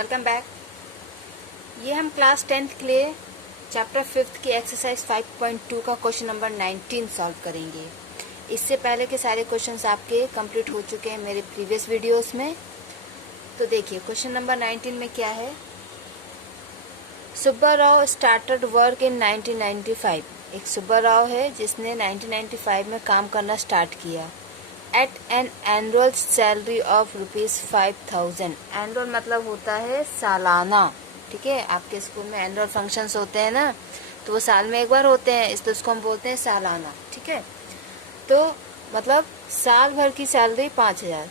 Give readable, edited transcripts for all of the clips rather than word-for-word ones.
Welcome back. ये हम class 10th के लिए चैप्टर 5th की एक्सरसाइज 5.2 का क्वेश्चन नंबर 19 सॉल्व करेंगे। इससे पहले के सारे क्वेश्चंस आपके कंप्लीट हो चुके हैं मेरे प्रीवियस वीडियोस में। तो देखिए क्वेश्चन नंबर 19 में क्या है। Subba Rao started work in 1995। एक सुब्बा राव है जिसने 1995 में काम करना स्टार्ट किया। At an annual salary of ₹5,000। Annual मतलब होता है सालाना, ठीक है। आपके स्कूल में एनुअल फंक्शंस होते हैं ना, तो वो साल में एक बार होते हैं, इसलिए उसको हम बोलते हैं सालाना, ठीक है। तो मतलब साल भर की salary 5,000।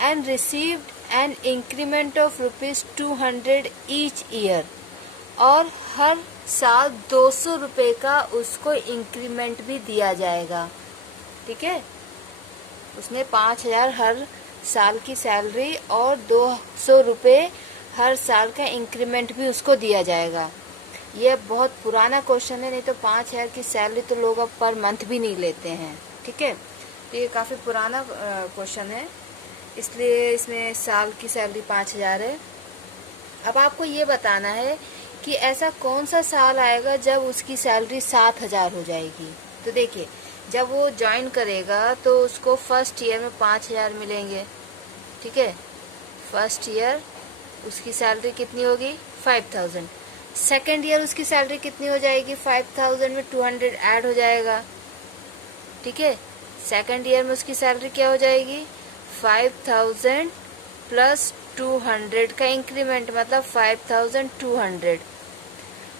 And received an increment of ₹200 each year. और हर साल 200 रुपये का उसको इंक्रीमेंट भी दिया जाएगा, ठीक है। उसने 5,000 हर साल की सैलरी और 200 रुपये हर साल का इंक्रीमेंट भी उसको दिया जाएगा। ये बहुत पुराना क्वेश्चन है, नहीं तो 5,000 की सैलरी तो लोग अब पर मंथ भी नहीं लेते हैं, ठीक है। तो ये काफ़ी पुराना क्वेश्चन है, इसलिए इसमें साल की सैलरी 5,000 है। अब आपको ये बताना है कि ऐसा कौन सा साल आएगा जब उसकी सैलरी 7,000 हो जाएगी। तो देखिए, जब वो ज्वाइन करेगा तो उसको फर्स्ट ईयर में 5,000 मिलेंगे, ठीक है। फर्स्ट ईयर उसकी सैलरी कितनी होगी 5,000। सेकेंड ईयर उसकी सैलरी कितनी हो जाएगी 5,000 में 200 ऐड हो जाएगा, ठीक है। सेकेंड ईयर में उसकी सैलरी क्या हो जाएगी 5,000 प्लस 200 का इंक्रीमेंट, मतलब 5,200।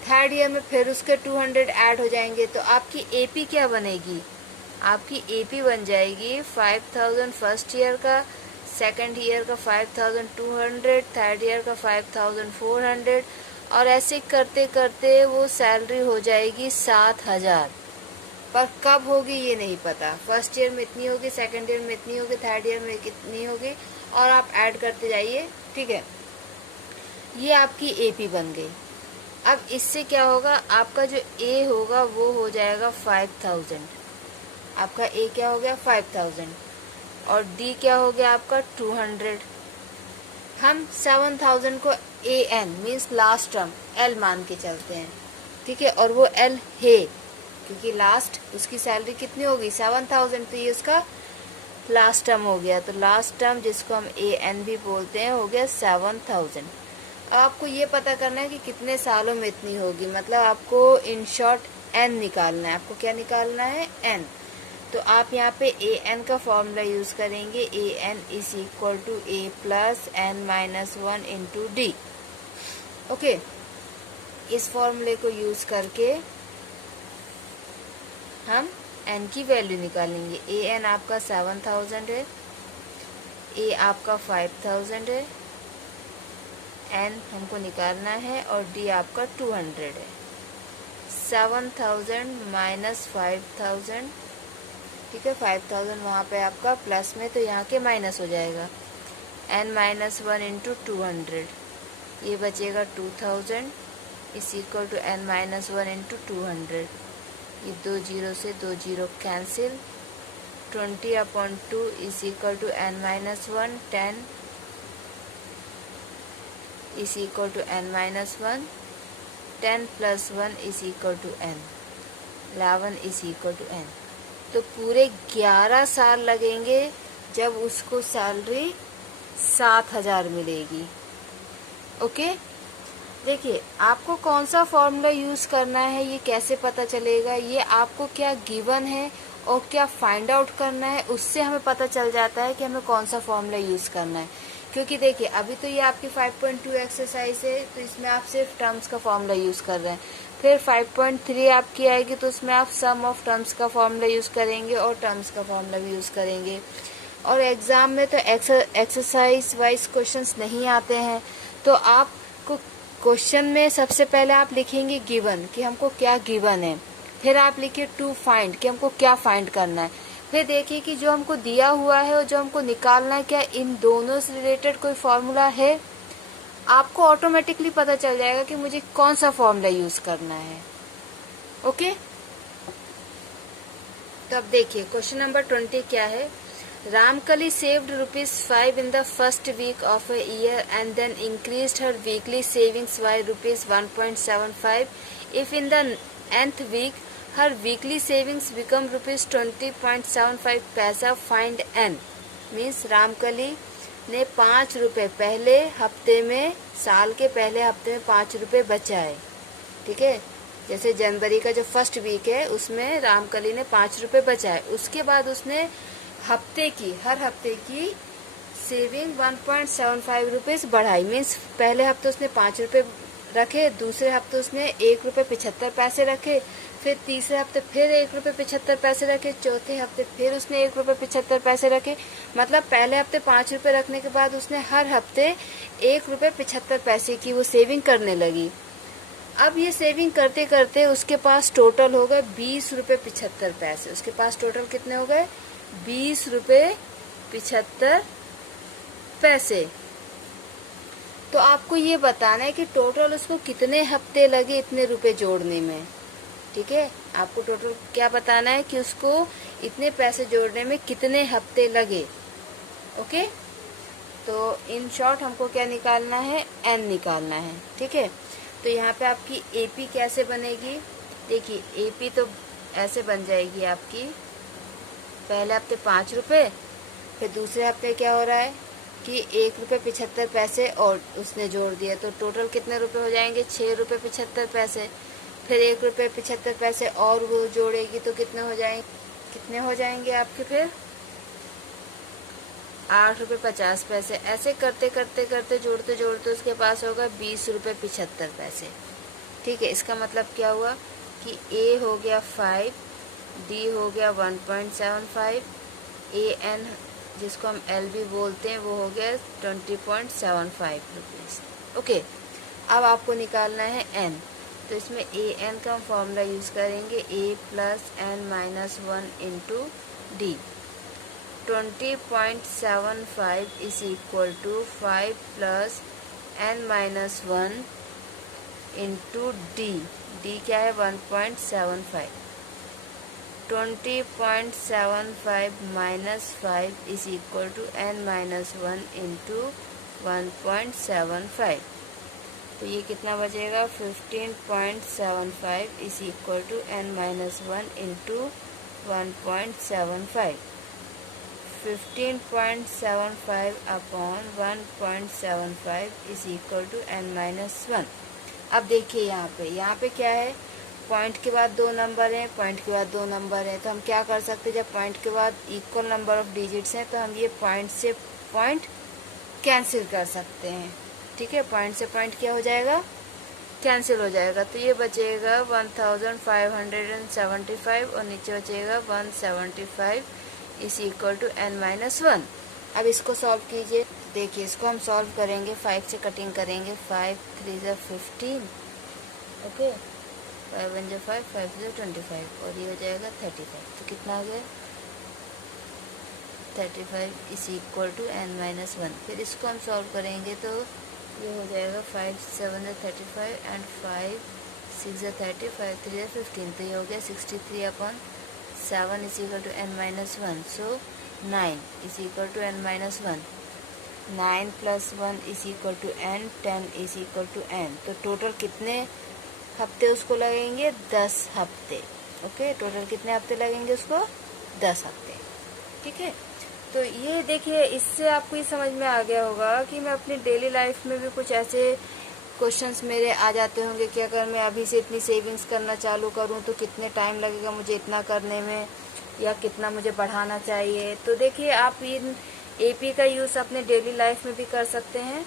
थर्ड ईयर में फिर उसके 200 ऐड हो जाएंगे, तो आपकी एपी क्या बनेगी, आपकी एपी बन जाएगी 5,000 फर्स्ट ईयर का, सेकंड ईयर का 5,200, थर्ड ईयर का 5,400, और ऐसे करते करते वो सैलरी हो जाएगी 7,000। पर कब होगी ये नहीं पता। फर्स्ट ईयर में इतनी होगी, सेकंड ईयर में इतनी होगी, थर्ड ईयर में कितनी होगी, और आप ऐड करते जाइए, ठीक है। ये आपकी एपी बन गई। अब इससे क्या होगा, आपका जो ए होगा वो हो जाएगा 5,000। आपका ए क्या हो गया 5,000, और डी क्या हो गया आपका 200। हम 7,000 को A N means last term L मान के चलते हैं, ठीक है। और वो एल है क्योंकि लास्ट उसकी सैलरी कितनी होगी 7,000, तो ये उसका लास्ट टर्म हो गया। तो लास्ट टर्म जिसको हम ए एन भी बोलते हैं हो गया 7,000। अब आपको ये पता करना है कि कितने सालों में इतनी होगी, मतलब आपको इन शॉर्ट एन निकालना है। आपको क्या निकालना है एन। तो आप यहाँ पे ए एन का फॉर्मूला यूज करेंगे। A N is equal to A plus N minus 1 into D. Okay, इस फॉर्मूले को यूज करके हम एन की वैल्यू निकालेंगे। ए एन आपका 7,000 है, ए आपका 5,000 है, एन हमको निकालना है, और डी आपका 200 है। 7,000 माइनस 5,000, ठीक है। 5,000 वहाँ पे आपका प्लस में, तो यहाँ के माइनस हो जाएगा। एन माइनस 1 इंटू 200, ये बचेगा 2,000 is equal to n minus 1 into 200। ये 2 जीरो से 2 zero cancel. 20/2 is equal to n minus 1। 10 is equal to n minus 1। 10 plus 1 is equal to n. 11 is equal to n. तो पूरे 11 साल लगेंगे जब उसको सैलरी 7,000 मिलेगी। ओके, देखिए आपको कौन सा फॉर्मूला यूज करना है ये कैसे पता चलेगा, ये आपको क्या गिवन है और क्या फाइंड आउट करना है, उससे हमें पता चल जाता है कि हमें कौन सा फॉर्मूला यूज करना है। क्योंकि देखिए अभी तो ये आपकी 5.2 एक्सरसाइज है, तो इसमें आप सिर्फ टर्म्स का फॉर्मूला यूज कर रहे हैं। फिर 5.3 आपकी आएगी तो उसमें आप सम ऑफ टर्म्स का फॉर्मूला यूज करेंगे और टर्म्स का फॉर्मूला भी यूज करेंगे। और एग्जाम में तो एक्सरसाइज वाइज क्वेश्चंस नहीं आते हैं, तो आपको क्वेश्चन में सबसे पहले आप लिखेंगे गिवन कि हमको क्या गिवन है, फिर आप लिखिए टू फाइंड कि हमको क्या फाइंड करना है, फिर देखिए कि जो हमको दिया हुआ है और जो हमको निकालना है क्या इन दोनों से रिलेटेड कोई फॉर्मूला है। आपको ऑटोमेटिकली पता चल जाएगा कि मुझे कौन सा फॉर्मूला यूज करना है। ओके, तो अब देखिए क्वेश्चन नंबर 20 क्या है। Ramkali saved ₹5 in the first week of a year and then increased her weekly savings by ₹1.75. If in the nth week her weekly savings become ₹20.75 पैसा, find n. मीन्स रामकली ने ₹5 पहले हफ्ते में, साल के पहले हफ्ते में ₹5 बचाए। ठीक है, जैसे जनवरी का जो फर्स्ट वीक है उसमें रामकली ने ₹5 बचाए। उसके बाद उसने हर हफ्ते की सेविंग ₹1.75 बढ़ाई। मीन्स पहले हफ्ते उसने ₹5 रखे, दूसरे हफ्ते उसने ₹1.75 रखे, फिर तीसरे हफ्ते फिर ₹1.75 रखे, चौथे हफ्ते फिर उसने ₹1.75 रखे। मतलब पहले हफ्ते ₹5 रखने के बाद उसने हर हफ्ते ₹1.75 की वो सेविंग करने लगी। अब ये सेविंग करते करते उसके पास टोटल हो गए ₹20.75। उसके पास टोटल कितने हो गए? ₹20.75। तो आपको ये बताना है कि टोटल उसको कितने हफ्ते लगे इतने रुपए जोड़ने में। ठीक है, आपको टोटल क्या बताना है कि उसको इतने पैसे जोड़ने में कितने हफ्ते लगे। ओके, तो इन शॉर्ट हमको क्या निकालना है? n निकालना है। ठीक है, तो यहाँ पे आपकी AP कैसे बनेगी? देखिए, AP तो ऐसे बन जाएगी आपकी, पहले हफ्ते ₹5, फिर दूसरे हफ्ते क्या हो रहा है कि ₹1.75 और उसने जोड़ दिया, तो टोटल कितने रुपए हो जाएंगे? ₹6.75। फिर ₹1.75 और वो जोड़ेगी तो कितने हो जाएंगे आपके? फिर ₹8.50। ऐसे करते करते करते जोड़ते जोड़ते उसके पास होगा ₹20.75। ठीक है, इसका मतलब क्या हुआ कि A हो गया 5, D हो गया 1.75, AN जिसको हम L भी बोलते हैं वो हो गया ₹20.75। ओके, अब आपको निकालना है n। तो इसमें AN का हम फॉर्मूला यूज करेंगे, A + n-1 × D। 20.75 is equal to 5 + n-1 × D। D क्या है? 1.75। 20.75 - 5 is equal to n-1 × 1.75। तो ये कितना बचेगा? 15.75 is equal to n-1 × 1.75। 15.75 upon 1.75 is equal to n-1। अब देखिए यहाँ पे क्या है? पॉइंट के बाद 2 नंबर हैं, पॉइंट के बाद 2 नंबर हैं, तो हम क्या कर सकते हैं? जब पॉइंट के बाद इक्वल नंबर ऑफ डिजिट्स हैं तो हम ये पॉइंट से पॉइंट कैंसिल कर सकते हैं। ठीक है, पॉइंट से पॉइंट क्या हो जाएगा? कैंसिल हो जाएगा। तो ये बचेगा 1575 और नीचे बचेगा 175 इज इक्वल टू n-1। अब इसको सॉल्व कीजिए। देखिए, इसको हम सॉल्व करेंगे, 5 से कटिंग करेंगे। 5 × 3 = 15। ओके, 5 × 1 = 5, 5 × 25 और ये हो जाएगा 35। तो कितना हो गया? 35 इज इक्वल टू n-1। फिर इसको हम सॉल्व करेंगे तो ये हो जाएगा 5 × 7 = 35 एंड 5 × 6 = 30, 5 × 3 = 15। तो ये हो गया 63/7 is equal to n-1। So 9 is equal to n-1। 9 + 1 is equal to n, 10 is equal to n। तो टोटल कितने हफ्ते उसको लगेंगे? 10 हफ्ते। ओके, टोटल कितने हफ्ते लगेंगे उसको? 10 हफ्ते। ठीक है, तो ये देखिए, इससे आपको ये समझ में आ गया होगा कि मैं अपनी डेली लाइफ में भी कुछ ऐसे क्वेश्चंस मेरे आ जाते होंगे कि अगर मैं अभी से इतनी सेविंग्स करना चालू करूं तो कितने टाइम लगेगा मुझे इतना करने में, या कितना मुझे बढ़ाना चाहिए। तो देखिए, आप इन AP का यूज़ अपने डेली लाइफ में भी कर सकते हैं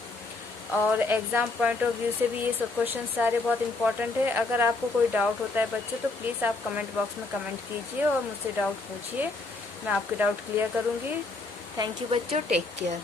और एग्ज़ाम पॉइंट ऑफ व्यू से भी ये सब क्वेश्चन सारे बहुत इंपॉर्टेंट है। अगर आपको कोई डाउट होता है बच्चों तो प्लीज़ आप कमेंट बॉक्स में कमेंट कीजिए और मुझसे डाउट पूछिए, मैं आपके डाउट क्लियर करूँगी। थैंक यू बच्चों, टेक केयर।